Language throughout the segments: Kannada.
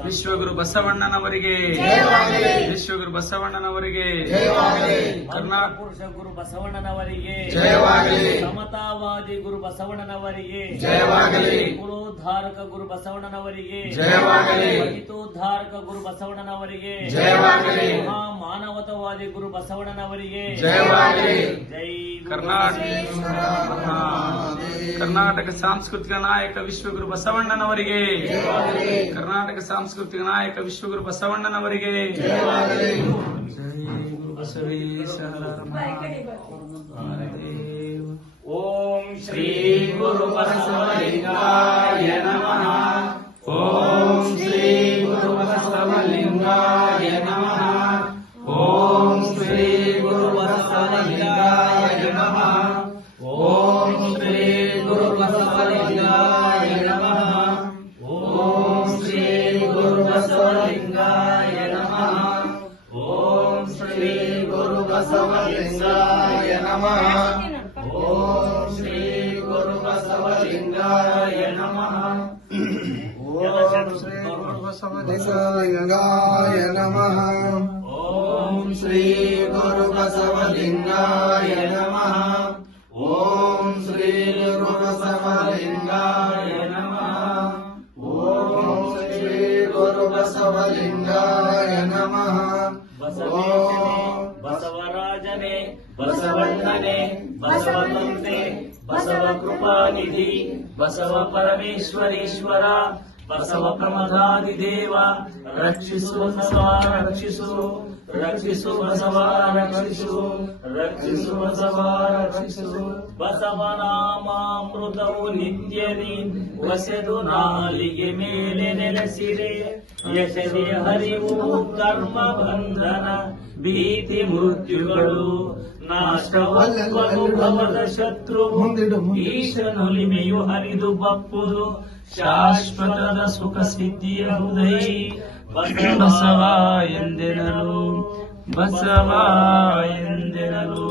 ವಿಶ್ವಗುರು ಬಸವಣ್ಣನವರಿಗೆ ವಿಶ್ವಗುರು ಬಸವಣ್ಣನವರಿಗೆ ಕರ್ನಾಟಕ ಪುರುಷ ಗುರು ಬಸವಣ್ಣನವರಿಗೆ ಸಮತಾವಾದಿ ಗುರು ಬಸವಣ್ಣನವರಿಗೆ ಕುಲೋದ್ಧಾರಕ ಗುರು ಬಸವಣ್ಣನವರಿಗೆ ಹಿತೋದ್ಧಾರಕ ಗುರು ಬಸವಣ್ಣನವರಿಗೆ ಮಹಾ ಮಾನವತಾವಾದಿ ಗುರು ಬಸವಣ್ಣನವರಿಗೆ ಜೈ ಕರ್ನಾಟಕ ಸಾಂಸ್ಕೃತಿಕ ನಾಯಕ ವಿಶ್ವಗುರು ಬಸವಣ್ಣನವರಿಗೆ ಕರ್ನಾಟಕ ಸಾಂಸ್ಕೃತಿಕ ನಾಯಕ ವಿಶ್ವಗುರು ಬಸವಣ್ಣನವರಿಗೆ ಜೈ ಗುರು ಬಸವೇಶ್ವರ ಓಂ ಶ್ರೀ ಗುರು ಬಸವಲಿಂಗಾಯ ನಮಃ. ಓಂ ಶ್ರೀ ಗುರು ಬಸವಲಿಂಗಾಯ ನಮಃ. ಓಂ ಶ್ರೀ ಗುರು ಬಸವಲಿಂಗಾಯ ನಮಃ. ಓಂ ಶ್ರೀ ಗುರು ಬಸವಲಿಂಗಾಯ ನಮಃ. ಓಂ ಶ್ರೀ ಗುರು ಬಸವಲಿಂಗಾಯ ನಮಃ. ಓಂ ಶ್ರೀ ಗುರು ಬಸವಲಿಂಗಾಯ ನಮಃ. ಓಂ ಶ್ರೀ ಗುರು ಬಸವಲಿಂಗಾಯ ನಮಃ. ಓಂ ಶ್ರೀ ಗುರು ಬಸವಲಿಂಗಾಯ ನಮಃ. ಓಂ ಶ್ರೀ ಗುರು ಬಸವಲಿಂಗಾಯ ನಮಃ. ಓಂ ಶ್ರೀ ಗುರು ಬಸವಲಿಂಗಾಯ ನಮಃ. ಓಂ ಶ್ರೀ ಗುರು ಬಸವಲಿಂಗಾಯ ನಮಃ. ಬಸವರಾಜನೇ ಬಸವಣ್ಣನೇ ಬಸವತಂತೆ ಬಸವ ಕೃಪಾನಿಧಿ ಬಸವ ಪರಮೇಶ್ವರೀಶ್ವರ ಬಸವ ಪ್ರಮದಾದಿ ದೇವ ರಕ್ಷಿಸು ಬಸವ ರಕ್ಷಿಸು ರಕ್ಷಿಸು ಬಸವ ರಕ್ಷಿಸು ರಕ್ಷಿಸು ಬಸವ ರಕ್ಷಿಸು ಬಸವನಾಮಾಮೃತವು ನಿತ್ಯದಿ ವಸೆದು ನಾಲಿಗೆ ಮೇಲೆ ನೆಲೆಸಿರೆ ಯಶದೆ ಹರಿವು ಕರ್ಮ ಬಂಧನ ಭೀತಿ ಮೃತ್ಯುಗಳು ನಾಶವಲ್ಲದು ಭವದ ಶತ್ರು ಈಶನುಲಿಮೆಯು ಹರಿದು ಬಪ್ಪುದು ಶಾಶ್ವತದ ಸುಖ ಸಿದ್ಧಿಯ ಹೃದಯ ಬಸವ ಎಂದೆನರು ಬಸವ ಎಂದೆನರು.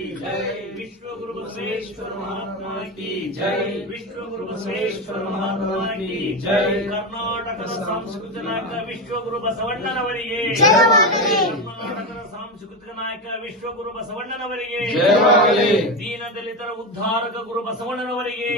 विश्वगुरु बसवेश्वर महात्मा की जय. विश्वगुरु बसवेश्वर महात्मा की जय. ಕರ್ನಾಟಕದ ಸಾಂಸ್ಕೃತಿಕ ನಾಯಕ ವಿಶ್ವಗುರು ಬಸವಣ್ಣನವರಿಗೆ ಕರ್ನಾಟಕದ ಸಾಂಸ್ಕೃತಿಕ ನಾಯಕ ವಿಶ್ವಗುರು ಬಸವಣ್ಣನವರಿಗೆ ದೀನ ದಲಿತರ ಉದ್ಧಾರಕ ಗುರು ಬಸವಣ್ಣನವರಿಗೆ